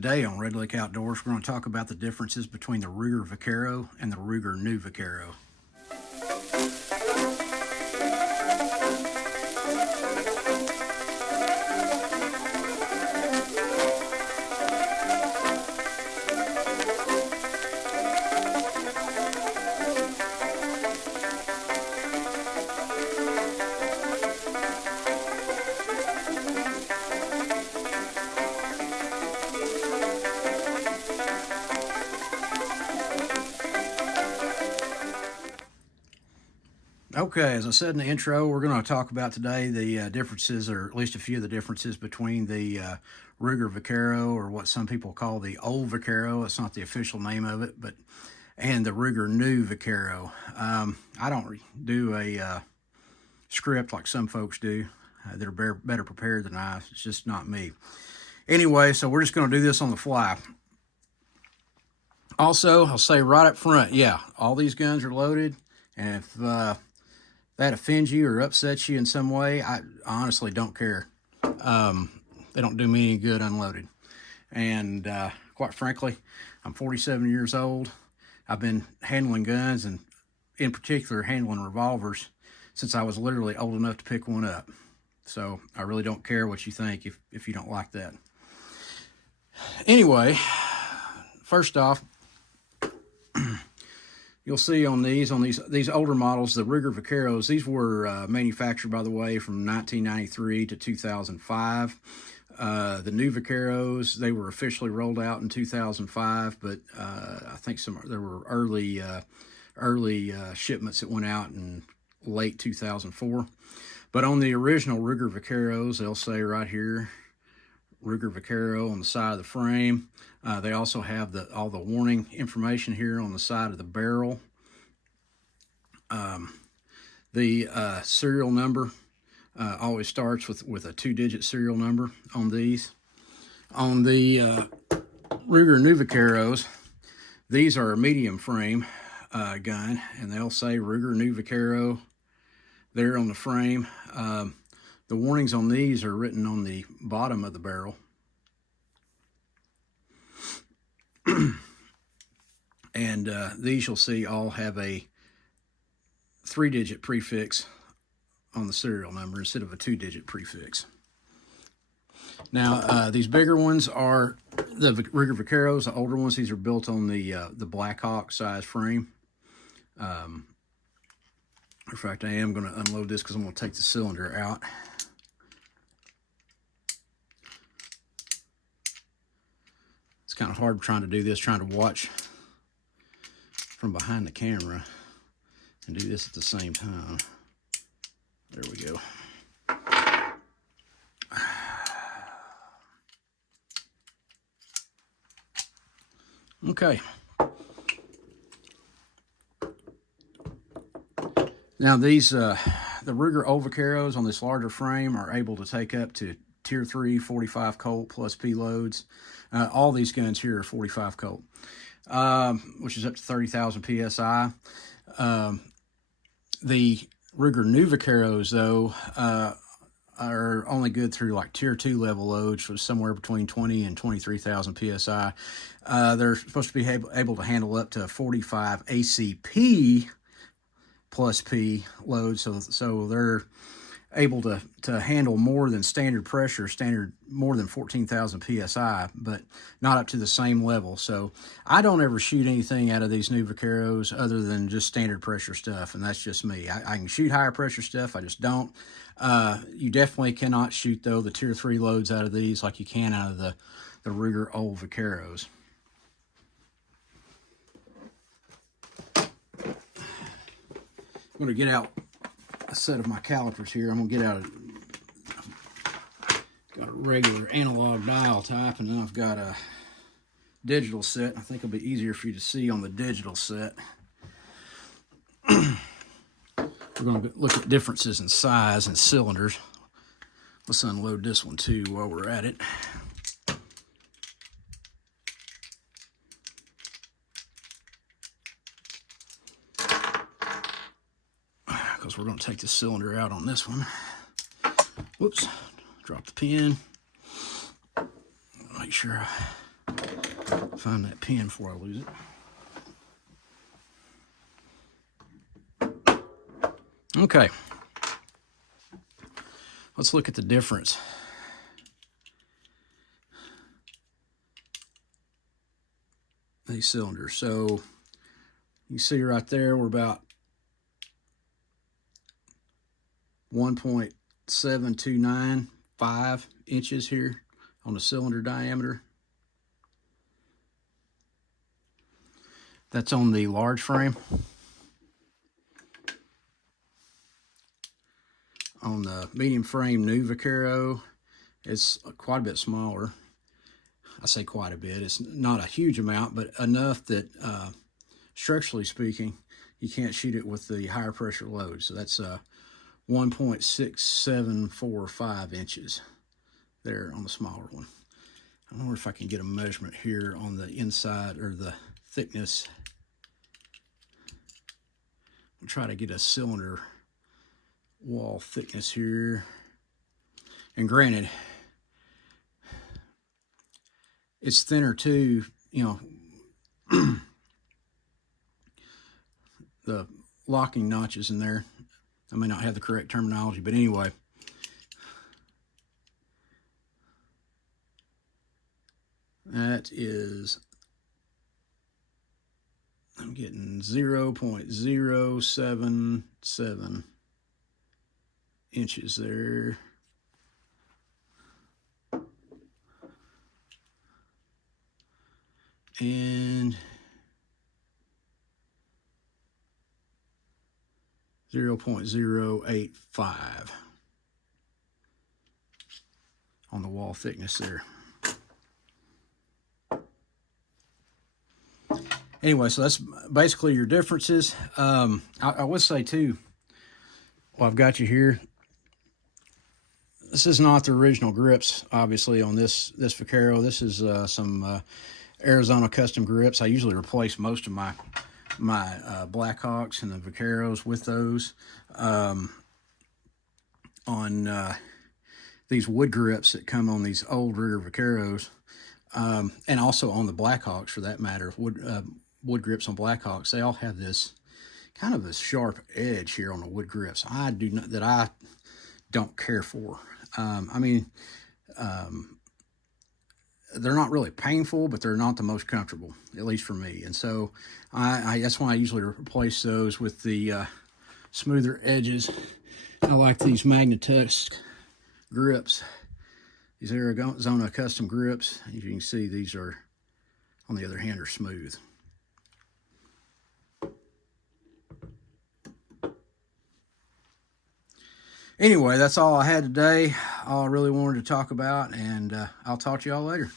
Today on Red Lake Outdoors, we're going to talk about the differences between the Ruger Vaquero and the Ruger New Vaquero. Okay, as I said in the intro, we're going to talk about today the differences, or at least a few of the differences between the Ruger Vaquero, or what some people call the old Vaquero. It's not the official name of it, and the Ruger New Vaquero. I don't do a script like some folks do. They're better prepared than I. It's just not me. Anyway, so we're just going to do this on the fly. Also, I'll say right up front, yeah, all these guns are loaded, and if that offends you or upsets you in some way, I honestly don't care. They don't do me any good unloaded. And quite frankly, I'm 47 years old. I've been handling guns, and in particular handling revolvers, since I was literally old enough to pick one up. So I really don't care what you think if you don't like that. Anyway, first off, you'll see on these older models, the Ruger Vaqueros, these were manufactured, by the way, from 1993 to 2005. The new Vaqueros, they were officially rolled out in 2005, but I think there were early shipments that went out in late 2004. But on the original Ruger Vaqueros, they'll say right here, Ruger Vaquero on the side of the frame. They also have all the warning information here on the side of the barrel. The serial number always starts with a 2-digit serial number on these. On the Ruger New Vaqueros, these are a medium frame gun, and they'll say Ruger New Vaquero there on the frame. The warnings on these are written on the bottom of the barrel. And these you'll see all have a 3-digit prefix on the serial number instead of a 2-digit prefix. Now, these bigger ones are the Ruger Vaqueros. The older ones, these are built on the Blackhawk size frame. In fact, I am going to unload this because I'm going to take the cylinder out. It's kind of hard trying to do this, trying to watch from behind the camera and do this at the same time. There we go. Okay. Now these, the Ruger old Vaqueros on this larger frame are able to take up to Tier 3 45 Colt plus P loads. All these guns here are 45 Colt, which is up to 30,000 PSI. The Ruger New Vaqueros, though, are only good through like Tier 2 level loads, which is somewhere between 20 and 23,000 PSI. They're supposed to be able to handle up to 45 ACP plus P loads, so they're able to handle more than standard pressure, more than 14,000 PSI, but not up to the same level. So I don't ever shoot anything out of these new Vaqueros other than just standard pressure stuff, and that's just me. I can shoot higher pressure stuff, I just don't. You definitely cannot shoot, though, the Tier 3 loads out of these like you can out of the Ruger old Vaqueros. I'm going to get out a set of my calipers here. I'm going to get out got a regular analog dial type, and then I've got a digital set. I think it'll be easier for you to see on the digital set. We're going to look at differences in size and cylinders. Let's unload this one too while we're at it. Because we're going to take the cylinder out on this one. Whoops, drop the pin. Make sure I Find that pin before I lose it. Okay. Let's look at the difference. These cylinders. So you see right there, we're about 1.7295 inches here on the cylinder diameter. That's on the large frame. On the medium frame New Vaquero, it's quite a bit smaller. I say quite a bit. It's not a huge amount, but enough that structurally speaking, you can't shoot it with the higher pressure load. So that's 1.6745 inches there on the smaller one. I wonder if I can get a measurement here on the inside or the thickness. I'll try to get a cylinder wall thickness here. And granted, it's thinner too, you know. The locking notches in there. I may not have the correct terminology, but anyway. That is, I'm getting 0.077 inches there. And 0.085 on the wall thickness there. Anyway, so that's basically your differences. I would say too, well, I've got you here. This is not the original grips, obviously, on this Vaquero. This is some Arizona custom grips. I usually replace most of my Blackhawks and the Vaqueros with those. On these wood grips that come on these old Ruger Vaqueros, and also on the Blackhawks for that matter, wood grips on Blackhawks, they all have this kind of a sharp edge here on the wood grips. I don't care for. I mean, they're not really painful, but they're not the most comfortable, at least for me. And so that's why I usually replace those with the smoother edges. I like these Magnatusk grips, these Arizona custom grips. As you can see, these are, on the other hand, are smooth. Anyway, that's all I had today, all I really wanted to talk about, and I'll talk to y'all later.